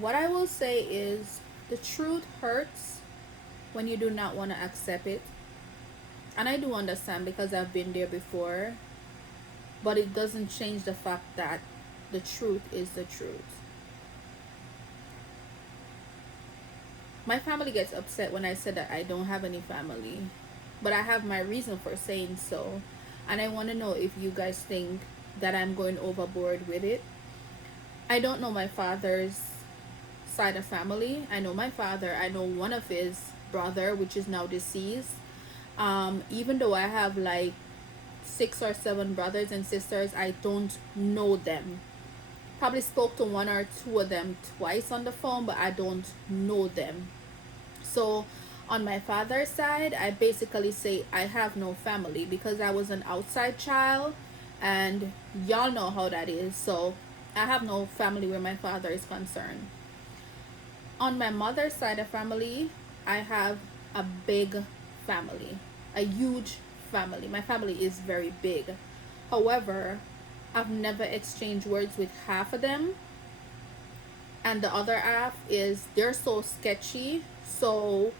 What I will say is the truth hurts when you do not want to accept it. And I do understand because I've been there before, but it doesn't change the fact that the truth is the truth. My family gets upset when I say that I don't have any family, but I have my reason for saying so. And I want to know if you guys think that I'm going overboard with it. I don't know my father's side of family. I know my father. I know one of his brother, which is now deceased. Even though I have like 6 or 7 brothers and sisters, I don't know them. Probably spoke to 1 or 2 of them twice on the phone, but I don't know them. So on my father's side, I basically say I have no family because I was an outside child, and y'all know how that is. So I have no family where my father is concerned. On my mother's side of family, I have a big family, a huge family. My family is very big. However, I've never exchanged words with half of them, and the other half is they're so sketchy. So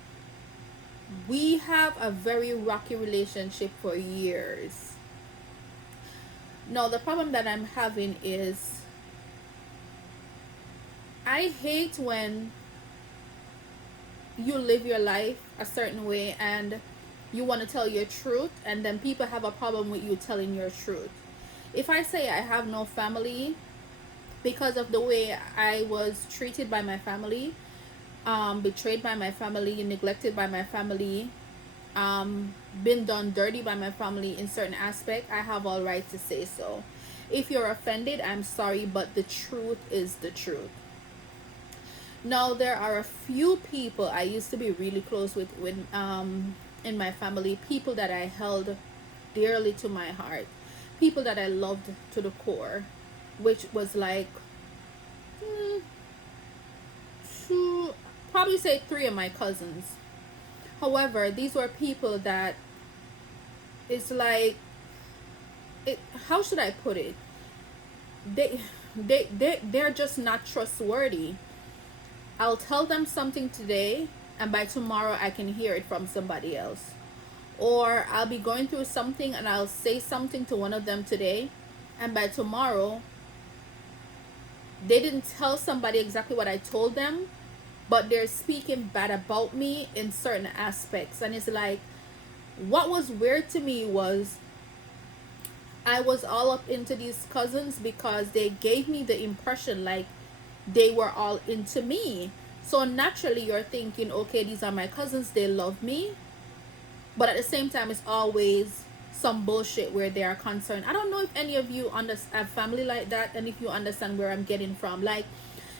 we have a very rocky relationship for years. Now, the problem that I'm having is I hate when you live your life a certain way and you want to tell your truth, and then people have a problem with you telling your truth. If I say I have no family because of the way I was treated by my family, betrayed by my family, neglected by my family, been done dirty by my family in certain aspect, I have all right to say so. If you're offended, I'm sorry, but the truth is the truth. Now, there are a few people I used to be really close with in my family, people that I held dearly to my heart, people that I loved to the core, which was like mm, two, probably say 3 of my cousins. However, these were people that it's like it. How should I put it? They they're just not trustworthy. I'll tell them something today, and by tomorrow I can hear it from somebody else. Or I'll be going through something and I'll say something to one of them today, and by tomorrow they didn't tell somebody exactly what I told them, but they're speaking bad about me in certain aspects. And it's like, what was weird to me was I was all up into these cousins because they gave me the impression like they were all into me. So naturally, you're thinking, okay, these are my cousins, they love me. But at the same time, it's always some bullshit where they are concerned. I don't know if any of you have family like that, and if you understand where I'm getting from. Like,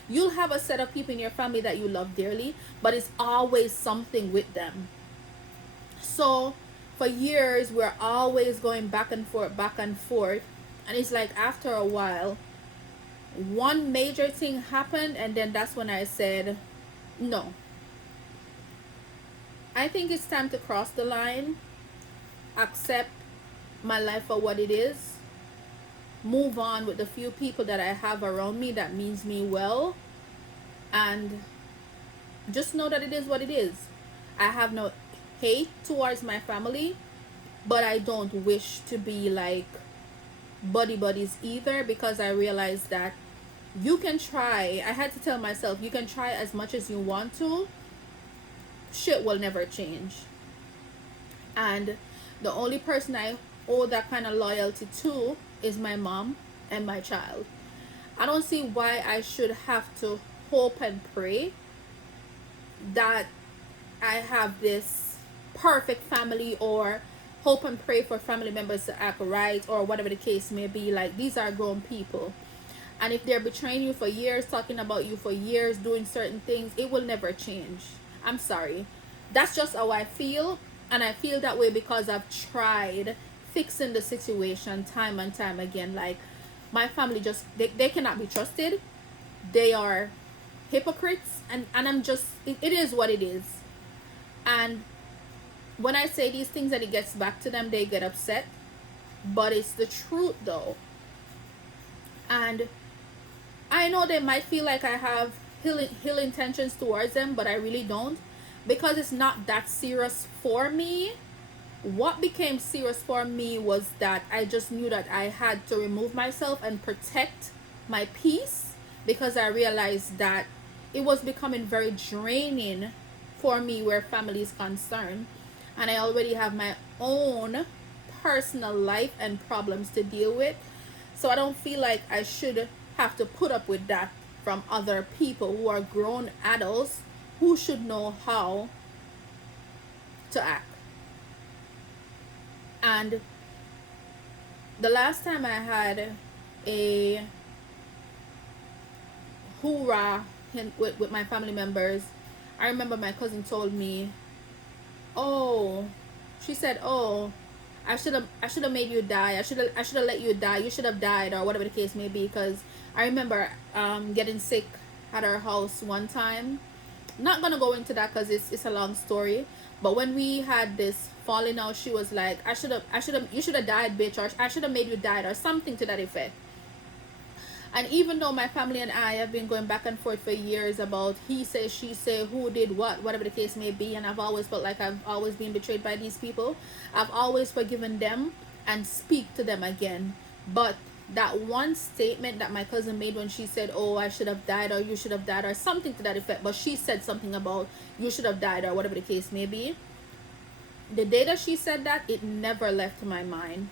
you'll have a set of people in your family that you love dearly, but it's always something with them. So for years, we're always going back and forth, back and forth. And it's like after a while, one major thing happened, and then that's when I said, no, I think it's time to cross the line, accept my life for what it is, move on with the few people that I have around me that means me well, and just know that it is what it is. I have no hate towards my family, but I don't wish to be like buddy buddies either, because I realized that you can try. I had to tell myself, you can try as much as you want to, shit will never change. And the only person I owe that kind of loyalty to is my mom and my child. I don't see why I should have to hope and pray that I have this perfect family, or hope and pray for family members to act right, or whatever the case may be. Like, these are grown people. And if they're betraying you for years, talking about you for years, doing certain things, it will never change. I'm sorry. That's just how I feel. And I feel that way because I've tried fixing the situation time and time again. Like, my family just, they cannot be trusted. They are hypocrites. And I'm just, it is what it is. And when I say these things and it gets back to them, they get upset. But it's the truth though. And I know they might feel like I have ill intentions towards them, but I really don't, because it's not that serious for me. What became serious for me was that I just knew that I had to remove myself and protect my peace, because I realized that it was becoming very draining for me where family is concerned, and I already have my own personal life and problems to deal with. So I don't feel like I should have to put up with that from other people who are grown adults who should know how to act. And the last time I had a hoorah with my family members, I remember my cousin told me, oh, she said, oh, I should have made you die. I should have let you die. You should have died, or whatever the case may be. Because I remember getting sick at our house one time. Not gonna go into that because it's a long story. But when we had this falling out, she was like, you should have died, bitch, or I should have made you die, or something to that effect. And even though my family and I have been going back and forth for years about he say, she say, who did what, whatever the case may be, and I've always felt like I've always been betrayed by these people, I've always forgiven them and speak to them again. But that one statement that my cousin made when she said, oh, I should have died, or you should have died, or something to that effect, but she said something about you should have died, or whatever the case may be. The day that she said that, it never left my mind.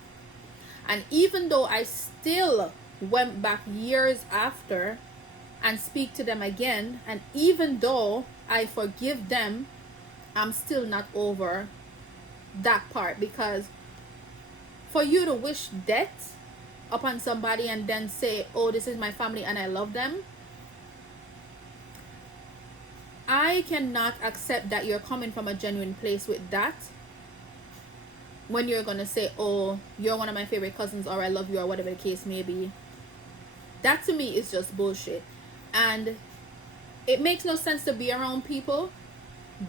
And even though I still went back years after and speak to them again, and even though I forgive them, I'm still not over that part. Because for you to wish death upon somebody and then say, oh, this is my family and I love them, I cannot accept that you're coming from a genuine place with that, when you're gonna say, oh, you're one of my favorite cousins, or I love you, or whatever the case may be. That to me is just bullshit. And it makes no sense to be around people,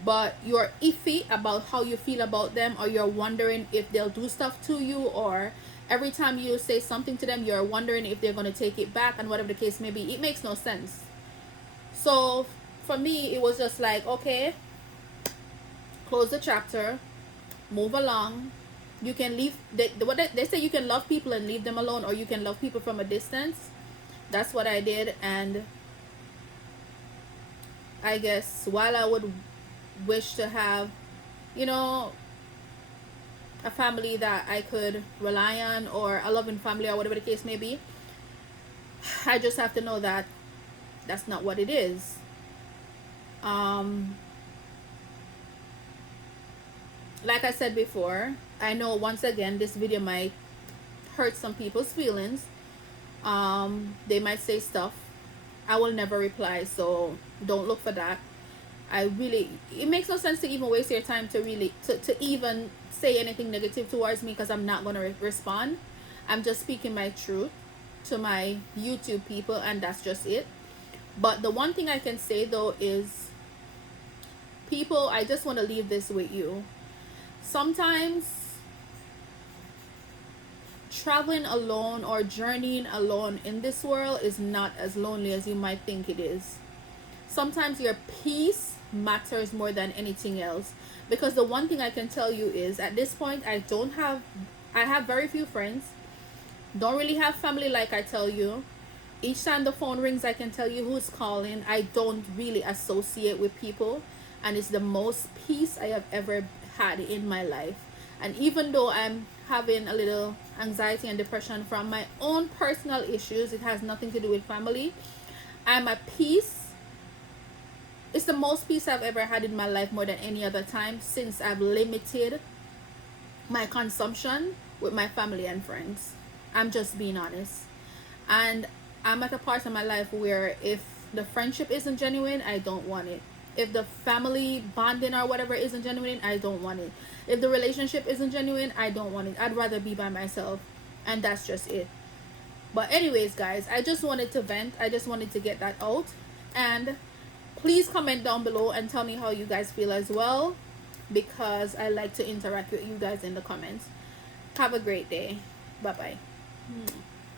but you're iffy about how you feel about them, or you're wondering if they'll do stuff to you, or every time you say something to them, you're wondering if they're going to take it back, and whatever the case may be. It makes no sense. So for me, it was just like, okay, close the chapter, move along. You can leave, they say you can love people and leave them alone, or you can love people from a distance. That's what I did. And I guess while I would wish to have, you know, a family that I could rely on, or a loving family, or whatever the case may be, I just have to know that that's not what it is. Like I said before, I know once again this video might hurt some people's feelings. They might say stuff. I will never reply, so don't look for that. It makes no sense to even waste your time to really to even say anything negative towards me, because I'm not going to respond. I'm just speaking my truth to my YouTube people, and that's just it. But the one thing I can say though is, people, I just want to leave this with you. Sometimes traveling alone or journeying alone in this world is not as lonely as you might think it is. Sometimes your peace matters more than anything else. Because the one thing I can tell you is, at this point, I have very few friends. Don't really have family, like I tell you. Each time the phone rings, I can tell you who's calling. I don't really associate with people, and it's the most peace I have ever had in my life. And even though I'm having a little anxiety and depression from my own personal issues, it has nothing to do with family, I'm at peace. It's the most peace I've ever had in my life, more than any other time, since I've limited my consumption with my family and friends. I'm just being honest. And I'm at a part of my life where if the friendship isn't genuine, I don't want it. If the family bonding or whatever isn't genuine, I don't want it. If the relationship isn't genuine, I don't want it. I'd rather be by myself. And that's just it. But anyways, guys, I just wanted to vent. I just wanted to get that out. And please comment down below and tell me how you guys feel as well, because I like to interact with you guys in the comments. Have a great day. Bye bye.